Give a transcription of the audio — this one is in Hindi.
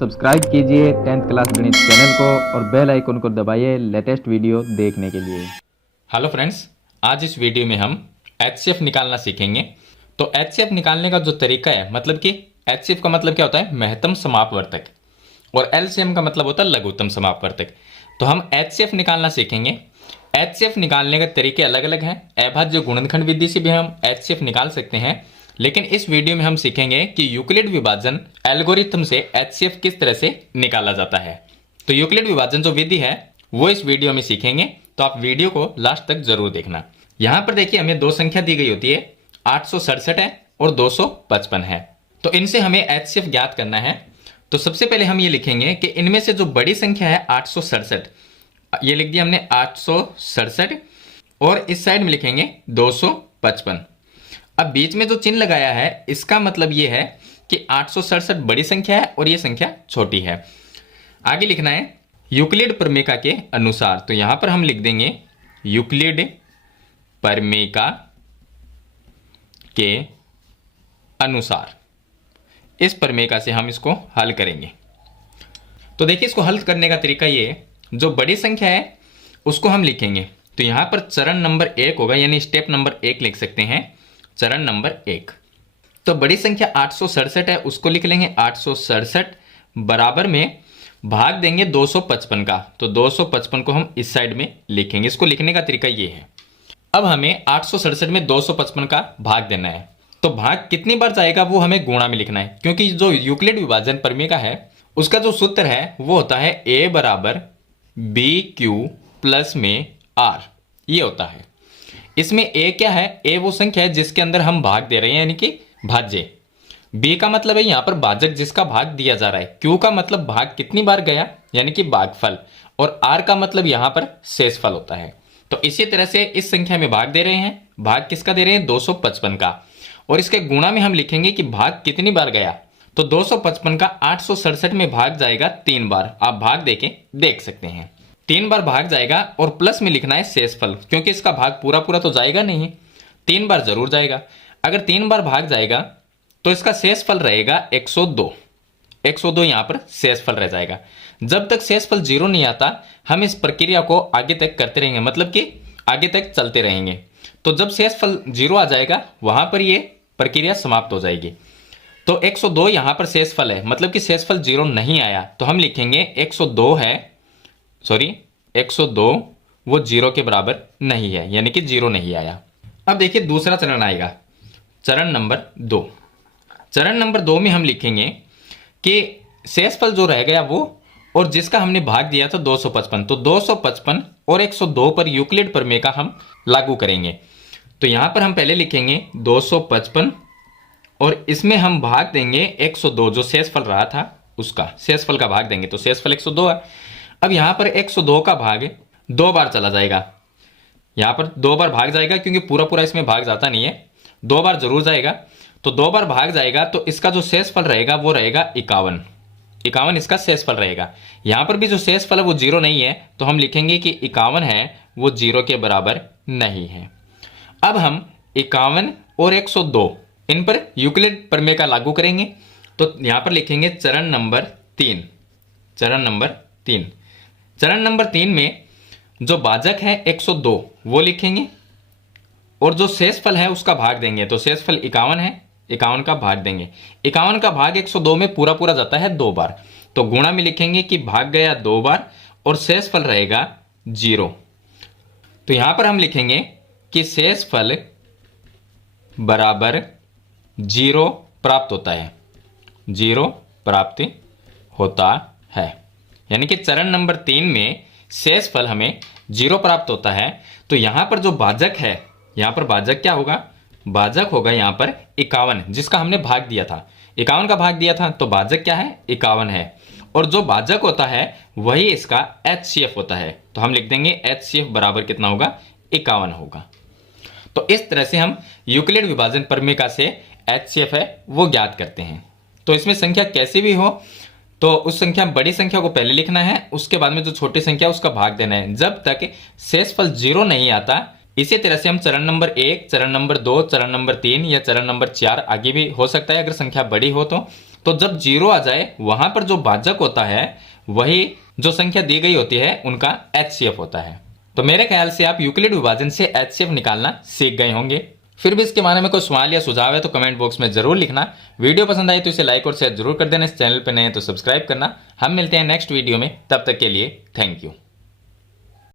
सब्सक्राइब कीजिए 10th क्लास गणित चैनल को और बेल आइकन को दबाइए लेटेस्ट वीडियो देखने के लिए। हेलो फ्रेंड्स, आज इस वीडियो में हम एचसीएफ निकालना सीखेंगे। तो एचसीएफ निकालने का जो तरीका है, मतलब कि एचसीएफ का मतलब क्या होता है, महत्तम समापवर्तक, और एलसीएम का मतलब होता है लघुत्तम समापवर्तक। तो हम एचसीएफ निकालना सीखेंगे। एचसीएफ निकालने के तरीके अलग अलग हैं। अभाज्य गुणनखंड विधि से भी हम एचसीएफ निकाल सकते हैं, लेकिन इस वीडियो में हम सीखेंगे कि यूक्लिड विभाजन एल्गोरिथम से एचसीएफ किस तरह से निकाला जाता है। तो यूक्लिड विभाजन जो विधि है वो इस वीडियो में सीखेंगे, तो आप वीडियो को लास्ट तक जरूर देखना। यहां पर देखिए, हमें दो संख्या दी गई होती है, 867 है और 255 है। तो इनसे हमें एचसीएफ ज्ञात करना है। तो सबसे पहले हम ये लिखेंगे कि इनमें से जो बड़ी संख्या है 867, ये लिख दिया हमने 867, और इस साइड में लिखेंगे 255। अब बीच में जो चिन्ह लगाया है इसका मतलब ये है कि 867 बड़ी संख्या है और ये संख्या छोटी है। आगे लिखना है यूक्लिड प्रमेय के अनुसार। तो यहां पर हम लिख देंगे यूक्लिड प्रमेय के अनुसार। इस प्रमेय से हम इसको हल करेंगे। तो देखिए, इसको हल करने का तरीका ये है, जो बड़ी संख्या है उसको हम लिखेंगे। तो यहां पर चरण नंबर 1 होगा, यानी स्टेप नंबर 1 लिख सकते हैं, चरण नंबर 1। तो बड़ी संख्या 867 है, उसको लिख लेंगे 867 बराबर में भाग देंगे 255 का। तो 255 को हम इस साइड में लिखेंगे। इसको लिखने का तरीका ये है। अब हमें 867 में 255 का भाग देना है। तो भाग कितनी बार जाएगा वो हमें गुणा में लिखना है, क्योंकि जो यूक्लिड विभाजन प्रमेय का है उसका जो सूत्र है वो होता है a बराबर बी क्यू प्लस में आर, ये होता है। इसमें a क्या है, a वो संख्या है जिसके अंदर हम भाग दे रहे हैं, यानी कि भाज्य। b का मतलब है यहां पर भाजक जिसका भाग दिया जा रहा है। q का मतलब भाग कितनी बार गया, यानी कि भागफल, और r का मतलब यहां पर शेषफल होता है। तो इसी तरह से इस संख्या में भाग दे रहे हैं, भाग किसका दे रहे हैं, 255 का, और इसके गुणा में हम लिखेंगे कि भाग कितनी बार गया। तो 255 का 867 में भाग जाएगा 3 बार। आप भाग देके देख सकते हैं, 3 बार भाग जाएगा, और प्लस में लिखना है शेषफल, क्योंकि इसका भाग पूरा पूरा तो जाएगा नहीं, 3 बार जरूर जाएगा। अगर 3 बार भाग जाएगा तो इसका शेषफल रहेगा 102। 102 यहां पर शेषफल रह जाएगा। जब तक शेषफल 0 नहीं आता हम इस प्रक्रिया को आगे तक करते रहेंगे, मतलब कि आगे तक चलते रहेंगे। तो जब शेषफल 0 आ जाएगा वहां पर ये प्रक्रिया समाप्त हो जाएगी। तो 102 यहां पर शेषफल है, मतलब कि शेषफल 0 नहीं आया, तो हम लिखेंगे 102 है, सॉरी 102 वो 0 के बराबर नहीं है, यानी कि 0 नहीं आया। अब देखिए दूसरा चरण आएगा, चरण नंबर 2। चरण नंबर 2 में हम लिखेंगे कि शेषफल जो रह गया वो, और जिसका हमने भाग दिया था 255, तो 255 और 102 पर यूक्लिड प्रमेय का हम लागू करेंगे। तो यहां पर हम पहले लिखेंगे 255, और इसमें हम भाग देंगे 102, जो शेषफल रहा था उसका शेषफल का भाग देंगे, तो शेषफल 102 है। अब यहां पर 102 का भाग 2 बार चला जाएगा, यहां पर 2 बार भाग जाएगा, क्योंकि पूरा पूरा इसमें भाग जाता नहीं है, 2 बार जरूर जाएगा। तो 2 बार भाग जाएगा, तो इसका जो शेषफल रहेगा वो रहेगा 51। 51 इसका शेषफल रहेगा। यहां पर भी जो शेषफल है वो 0 नहीं है, तो हम लिखेंगे कि 51 है वो 0 के बराबर नहीं है। अब हम 51 और 102 इन पर यूक्लिड प्रमेय का लागू करेंगे। तो यहां पर लिखेंगे चरण नंबर 3। चरण नंबर 3, चरण नंबर 3 में जो भाजक है 102 वो लिखेंगे, और जो शेषफल है उसका भाग देंगे। तो शेषफल 51 है, 51 का भाग देंगे। 51 का भाग 102 में पूरा पूरा जाता है 2 बार, तो गुणा में लिखेंगे कि भाग गया 2 बार और शेषफल रहेगा 0। तो यहां पर हम लिखेंगे कि शेषफल बराबर 0 प्राप्त होता है, 0 प्राप्त होता है, यानी कि चरण नंबर 3 में शेषफल हमें 0 प्राप्त होता है। तो यहां पर जो भाजक है, यहां पर भाजक क्या होगा, भाजक होगा यहां पर 51, जिसका हमने भाग दिया था, 51 का भाग दिया था, तो भाजक क्या है, 51 है, और जो भाजक होता है वही इसका एचसीएफ होता है। तो हम लिख देंगे एचसीएफ बराबर कितना होगा, 51 होगा। तो इस तरह से हम यूक्लिड विभाजन प्रमेय का से एचसीएफ है वो ज्ञात करते हैं। तो इसमें संख्या कैसी भी हो तो उस संख्या बड़ी संख्या को पहले लिखना है, उसके बाद में जो छोटी संख्या उसका भाग देना है, जब तक शेषफल 0 नहीं आता। इसी तरह से हम चरण नंबर 1, चरण नंबर 2, चरण नंबर 3 या चरण नंबर 4 आगे भी हो सकता है अगर संख्या बड़ी हो तो तो जब 0 आ जाए वहां पर जो भाजक होता है वही जो संख्या दी गई होती है उनका HCF होता है। तो मेरे ख्याल से आप यूक्लिड विभाजन से HCF निकालना सीख गए होंगे। फिर भी इसके बारे में कोई सवाल या सुझाव है तो कमेंट बॉक्स में जरूर लिखना। वीडियो पसंद आई तो इसे लाइक और शेयर जरूर कर देना। इस चैनल पर नए हैं तो सब्सक्राइब करना। हम मिलते हैं नेक्स्ट वीडियो में, तब तक के लिए थैंक यू।